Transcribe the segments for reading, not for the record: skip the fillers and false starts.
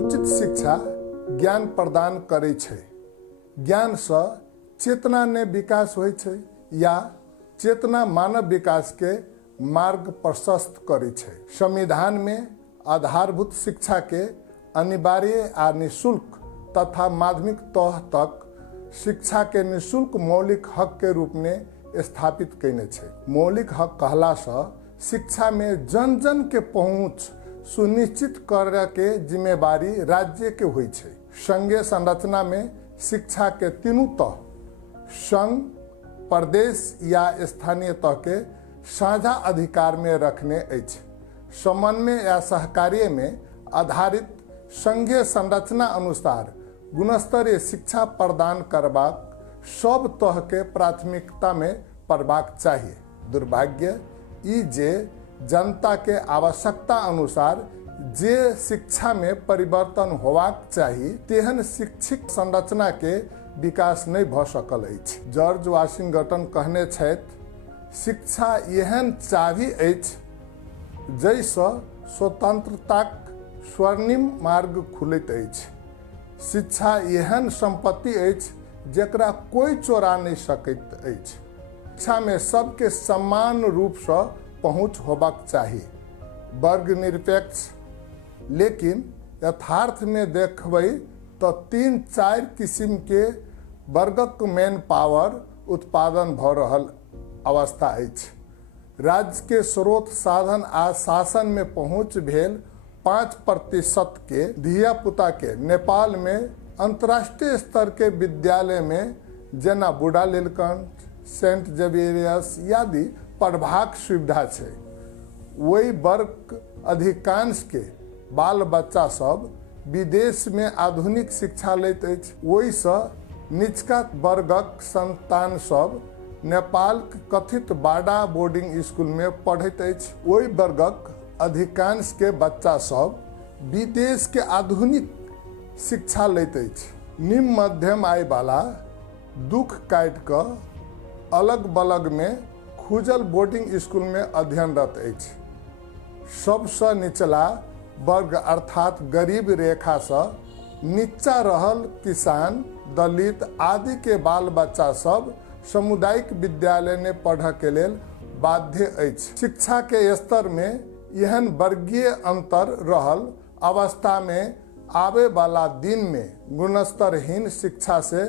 उचित शिक्षा ज्ञान प्रदान करै छै। ज्ञान से चेतना ने विकास होइ छै या चेतना मानव विकास के मार्ग प्रशस्त करै छै। संविधान में आधारभूत शिक्षा के अनिवार्य आ निःशुल्क तथा माध्यमिक तह तक शिक्षा के निःशुल्क मौलिक हक के रूप में स्थापित कयने छै। मौलिक हक कहला से शिक्षा में जन जन के पहुंच सुनिश्चित करे के जिम्मेवारी राज्य के होइ छै। संघीय संरचना में शिक्षा के तीनों तह संघ, प्रदेश या स्थानीय तह के साझा अधिकार में रखने अछि। समन्वय या सहकार्य में आधारित संघीय संरचना अनुसार गुणस्तरीय शिक्षा प्रदान करबाक सब तह के प्राथमिकता में पड़बाक चाहिए। दुर्भाग्य ई जे जनता के आवश्यकता अनुसार जे शिक्षा में परिवर्तन होबाक चाही तेहन शैक्षिक संरचना के विकास नहीं भ सकल अछि। जॉर्ज वाशिंगटन कहने छथि, शिक्षा एहन चाभी अछि जैसे स्वतंत्रताक स्वर्णिम मार्ग खुलैत अछि। शिक्षा एहन संपत्ति अछि जेकरा कोई चोरा नहीं सकैत अछि। शिक्षा में सबके समान रूप से पहुंच होबाक चाहिए, वर्ग निरपेक्ष। लेकिन यथार्थ में देखबै तो 3-4 किस्म के वर्गक मैन पावर उत्पादन भ रहल अवस्था अछि। राज्य के स्रोत साधन आ शासन में पहुंच भेल 5% के धिया पुता के नेपाल में अंतर्राष्ट्रीय स्तर के विद्यालय में जेना बूढ़ा नीलकंठ, सेंट जेवियर्स आदि पढ़बाक सुविधा छै। वही वर्ग अधिकांश के बाल बच्चा सब विदेश में आधुनिक शिक्षा लैत अछि। ओहि से निचका वर्गक संतान सब नेपाल के कथित बाड़ा बोर्डिंग स्कूल में पढ़ैत अछि। ओहि वर्गक अधिकांश के बच्चा सब विदेश के आधुनिक शिक्षा लैत अछि। निम्न मध्यम आय वाला दुख काटि कऽ अलग बलग में खुजल बोर्डिंग स्कूल में अध्ययनरत अछि। सबसे निचला वर्ग अर्थात गरीब रेखा से नीचा रहल किसान, दलित आदि के बाल बच्चा सब सामुदायिक विद्यालय में पढ़य के लेल बाध्य अछि। शिक्षा के स्तर में एहन वर्गीय अंतर रहल अवस्था में आवे वाला दिन में गुणस्तरहीन शिक्षा से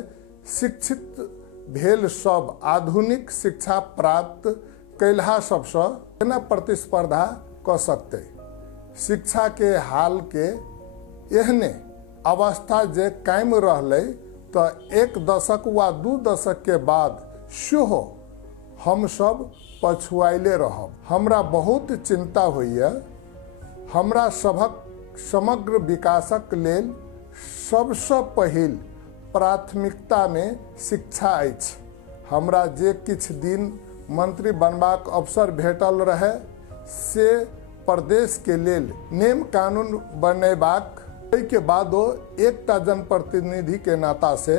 शिक्षित भेल सब आधुनिक शिक्षा प्राप्त कैलहा सबसे केना प्रतिस्पर्धा क सकते। शिक्षा के हाल के एहने अवस्था जे कायम रहलै तो 1 दशक वा 2 दशक के बाद सेहो हम सब पछुआइले रहब। हमरा बहुत चिंता होइए। हमरा सबक समग्र विकासक लेल सबसे पहिल प्राथमिकता में शिक्षा अछि। हमरा जे किछ दिन मंत्री बनबाक अवसर भेटल रहे से प्रदेश के लेल नियम कानून बनेबाक के बादो एकटा जनप्रतिनिधि के नाता से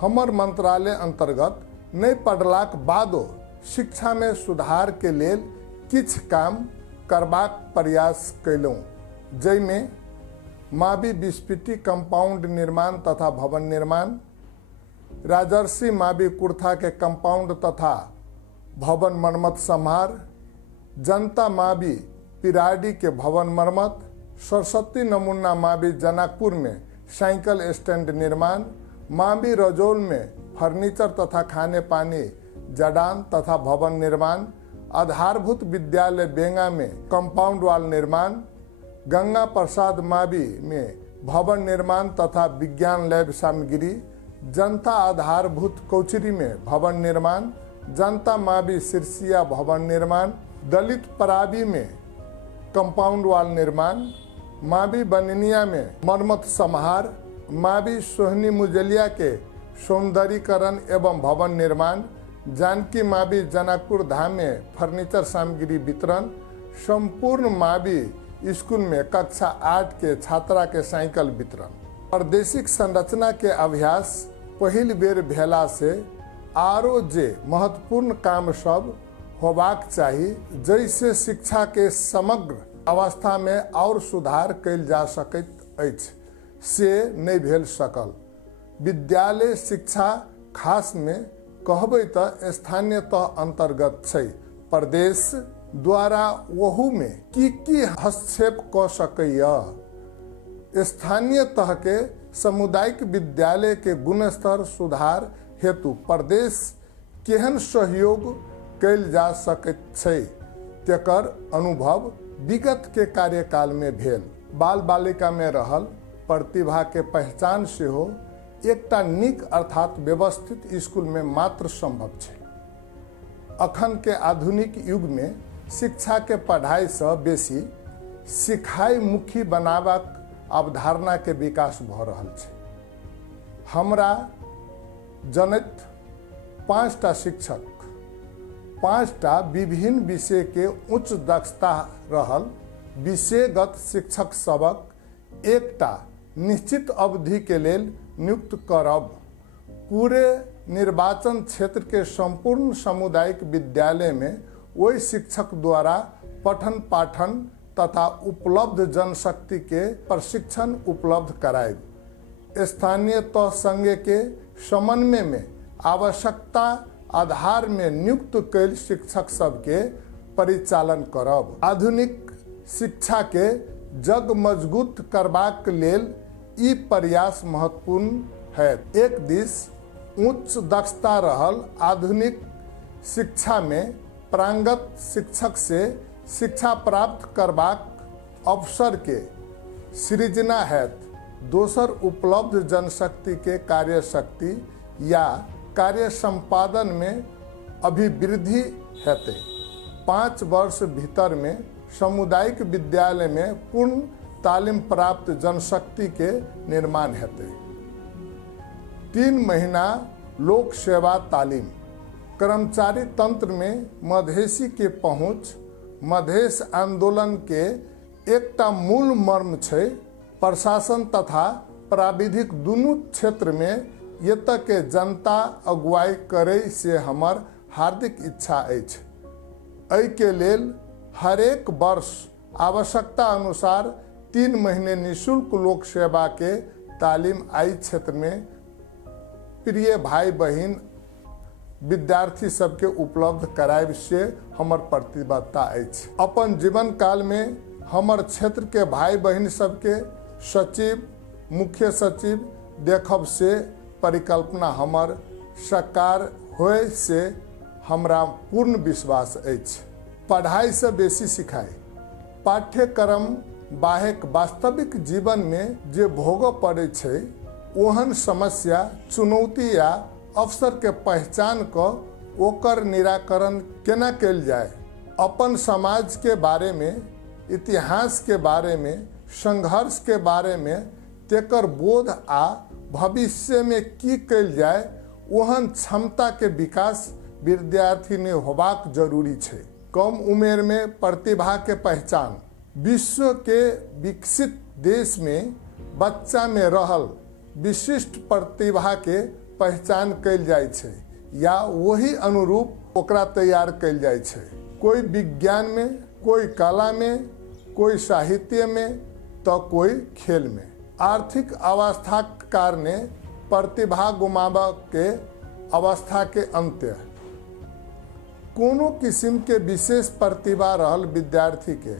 हमर मंत्रालय अंतर्गत नहीं पढ़लाक बादो शिक्षा में सुधार के लेल किछ काम करबाक प्रयास कैलहुँ, जैमे मावी बिस्पिटी कंपाउंड निर्माण तथा भवन निर्माण, राजर्षि मावी कुर्था के कंपाउंड तथा भवन मरम्मत समार, जनता मावी पिराडी के भवन मरम्मत, सरस्वती नमूना मावी जनकपुर में साइकिल स्टैंड निर्माण, मावी रजौल में फर्नीचर तथा खाने पानी जडान तथा भवन निर्माण, आधारभूत विद्यालय बेंगा में कंपाउंड वाल निर्माण, गंगा प्रसाद मावी में भवन निर्माण तथा विज्ञान लैब सामग्री, जनता आधारभूत कौचरी में भवन निर्माण, जनता मावी सिरसिया भवन निर्माण, दलित पराबी में कंपाउंड वाल निर्माण, मावी बनिनिया में मरम्मत समार, मावी सोहनी मुजलिया के सौंदर्यीकरण एवं भवन निर्माण, जानकी मावी जनकपुर धाम में फर्नीचर सामग्री वितरण, संपूर्ण मावी स्कूल में कक्षा 8 के छात्रा के साइकिल वितरण। प्रादेशिक संरचना के अभ्यास पहिल बेर भेला से आरो जे महत्वपूर्ण काम सब होबाक चाही, जैसे शिक्षा के समग्र अवस्था में और सुधार कैल जा सकैत अछि से नहि भेल सकल। विद्यालय शिक्षा खास में कहबै तऽ स्थानीय तह अंतर्गत छै। प्रदेश द्वारा वहू में की हस्तक्षेप कऽ सकैया। स्थानीय तह के सामुदायिक विद्यालय के गुणस्तर सुधार हेतु प्रदेश केहन सहयोग कयल जा सकैत छै तेकर अनुभव विगत के कार्यकाल में भेल। बाल बालिका में रहल प्रतिभा के पहचान सेहो एकटा नीक अर्थात व्यवस्थित स्कूल में मात्र संभव छै। अखन के आधुनिक युग में शिक्षा के पढ़ाई से बेसी सिखाई मुखी बनाबाक अवधारणा के विकास भऽ रहल छै। हमरा जनैत 5टा शिक्षक 5टा विभिन्न विषय के उच्च दक्षता रहल विषयगत शिक्षक सबक एकटा निश्चित अवधि के लेल नियुक्त करब। पूरे निर्वाचन क्षेत्र के संपूर्ण सामुदायिक विद्यालय में वही शिक्षक द्वारा पठन पाठन तथा उपलब्ध जनशक्ति के प्रशिक्षण उपलब्ध कराएब। स्थानीय तह संघ के समन्वय में आवश्यकता आधार में नियुक्त कयल शिक्षक सबके परिचालन करब। आधुनिक शिक्षा के जग मजबूत करबाक लेल ई प्रयास महत्वपूर्ण है। एक दिस उच्च दक्षता रहल आधुनिक शिक्षा में प्रांगत शिक्षक से शिक्षा प्राप्त करबाक अवसर के सृजना हेतु दोसर उपलब्ध जनशक्ति के कार्यशक्ति या कार्य संपादन में अभिवृद्धि हेतै। 5 वर्ष भीतर में सामुदायिक विद्यालय में पूर्ण तालीम प्राप्त जनशक्ति के निर्माण हेतै। 3 महीना लोक सेवा तालीम। कर्मचारी तंत्र में मधेसी के पहुंच मधेश आंदोलन के एकटा मूल मर्म छै। प्रशासन तथा प्राविधिक दुनू क्षेत्र में एतऽ के जनता अगुवाई करे से हमर हार्दिक इच्छा अछि। एहि के लेल हरेक वर्ष आवश्यकता अनुसार 3 महीने निःशुल्क लोक सेवा के तालीम आई क्षेत्र में प्रिय भाई बहिन विद्यार्थी सबके उपलब्ध कराएब से हमर प्रतिबद्धता अछि। अपन जीवन काल में हमर क्षेत्र के भाई बहिन सबके सचिव मुख्य सचिव देखब से परिकल्पना हमर साकार होय से हमरा पूर्ण विश्वास अछि। पढ़ाई से बेसी सिखाई। पाठ्यक्रम बाहेक वास्तविक जीवन में जे भोगऽ पड़ै छै ओहन समस्या चुनौती या अवसर के पहचान कऽ ओकर निराकरण केना कयल जाय। अपन समाज के बारे में इतिहास के बारे में संघर्ष के बारे में तेकर बोध आ भविष्य में की कयल जाय ओहन क्षमता के विकास विद्यार्थी में होबाक जरूरी छै। कम उम्र में प्रतिभा के पहचान। विश्व के विकसित देश में बच्चा में रहल विशिष्ट प्रतिभा के पहचान कयल जाय छै या वही अनुरूप ओकरा तैयार कयल जाय छै। कोई विज्ञान में, कोई कला में, कोई साहित्य में तो कोई खेल में। आर्थिक अवस्था के कारणे प्रतिभा गुमाबा के अवस्था के अंत्य। कोनो किस्म के विशेष प्रतिभा रहल विद्यार्थी के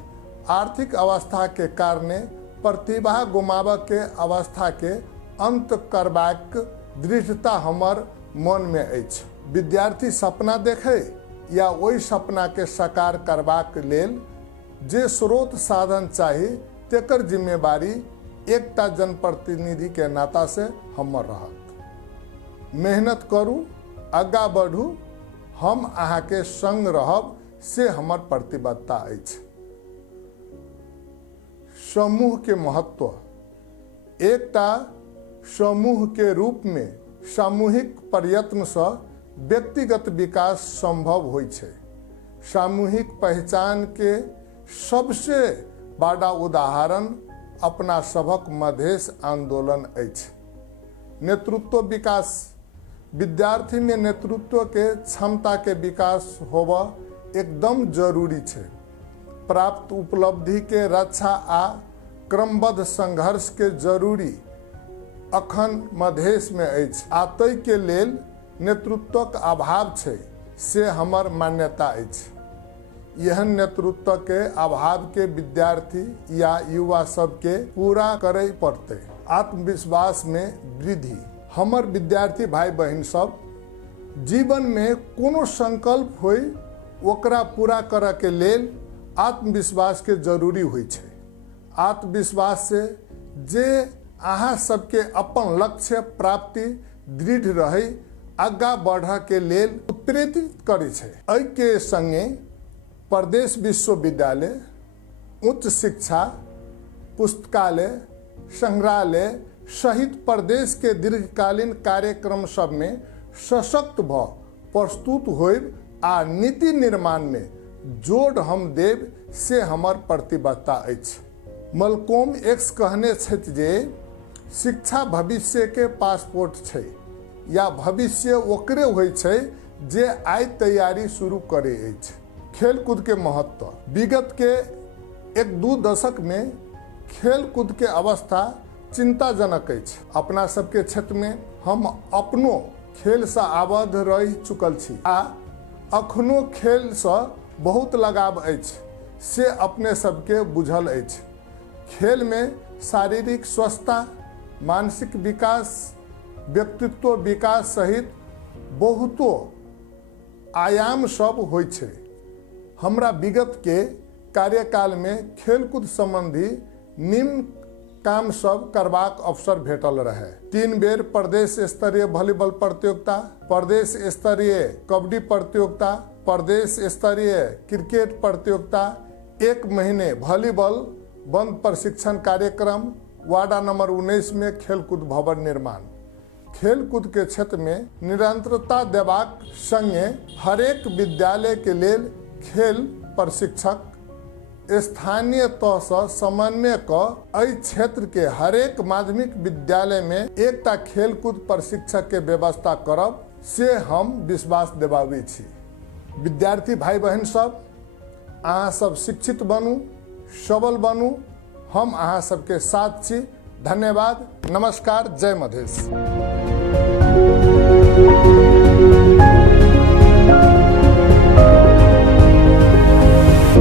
आर्थिक अवस्था के कारणे प्रतिभा गुमाबा के अवस्था के अंत करबाक दृढ़ता हमर मन में अछि। विद्यार्थी सपना देखे या वही सपना के साकार करबाक लेल जे स्रोत साधन चाही तेकर जिम्मेवारी एकटा जनप्रतिनिधि के नाता से हमर रहत। मेहनत करू, आगा बढ़ू, हम अहाँ के संग रहब से हमर प्रतिबद्धता अछि। समूह के महत्व। एकटा समूह के रूप में सामूहिक प्रयत्न से व्यक्तिगत विकास संभव होइ छै। सामूहिक पहचान के सबसे बड़ा उदाहरण अपना सबक मधेश आंदोलन अछि। नेतृत्व विकास। विद्यार्थी में नेतृत्व के क्षमता के विकास होबा एकदम जरूरी छै। प्राप्त उपलब्धि के रक्षा आ क्रमबद्ध संघर्ष के जरूरी अखन मधेश में अछि आ ताहि के लेल नेतृत्वक अभाव छै से हमर मान्यता अछि। यह नेतृत्व के अभाव के विद्यार्थी या युवा सबके पूरा करय पड़तै। आत्मविश्वास में वृद्धि। हमर विद्यार्थी भाई बहन सब जीवन में कोनो संकल्प होय ओकरा पूरा करय के लेल आत्मविश्वास के जरूरी होय छै। आत्मविश्वास से जे अहाँ सबके अपन लक्ष्य प्राप्ति दृढ़ रहे आगा बढ़ के लेल उत्प्रेरित करे छै। एहि के संगे प्रदेश विश्वविद्यालय, उच्च शिक्षा, पुस्तकालय, संग्रहालय सहित प्रदेश के दीर्घकालीन कार्यक्रम सब में सशक्त भ प्रस्तुत होयब आ नीति निर्माण में जोड़ हम देव से हमर प्रतिबद्धता अछि। मलकोम एक्स कहने छथि जे शिक्षा भविष्य के पासपोर्ट छै या भविष्य ओकरे होइ छै जे आइ तैयारी शुरू करे अछि। खेलकूद के महत्व। विगत के 1-2 दशक में खेलकूद के अवस्था चिंताजनक अछि। अपना सबके क्षेत्र में हम अपनो खेल से आबद्ध रहि चुकल छी आ अखनो खेल से बहुत लगाव अछि से अपने सबके बुझल अछि। खेल में शारीरिक स्वस्थता, मानसिक विकास, व्यक्तित्व विकास सहित बहुतो आयाम सब होइ छै। हमरा विगत के कार्यकाल में खेलकूद संबंधी निम्न काम सब करबाक अवसर भेटल रहे। 3 बेर प्रदेश स्तरीय वॉलीबॉल प्रतियोगिता, प्रदेश स्तरीय कबड्डी प्रतियोगिता, प्रदेश स्तरीय क्रिकेट प्रतियोगिता, 1 महीने वॉलीबॉल बंद प्रशिक्षण कार्यक्रम, वार्डा नंबर 19 में खेलकूद भवन निर्माण। खेलकूद के क्षेत्र में निरंतरता देबाक संगे हरेक विद्यालय के लेल खेल प्रशिक्षक स्थानीय तह से समन्वय क एहि क्षेत्र के हरेक माध्यमिक विद्यालय में एकटा खेलकूद प्रशिक्षक के व्यवस्था करब से हम विश्वास दिवाबै छी। विद्यार्थी भाई बहन सब, अहाँ सब शिक्षित बनू, सबल बनू, हम अहाँ सबके साथ छी। धन्यवाद, नमस्कार, जय मधेश।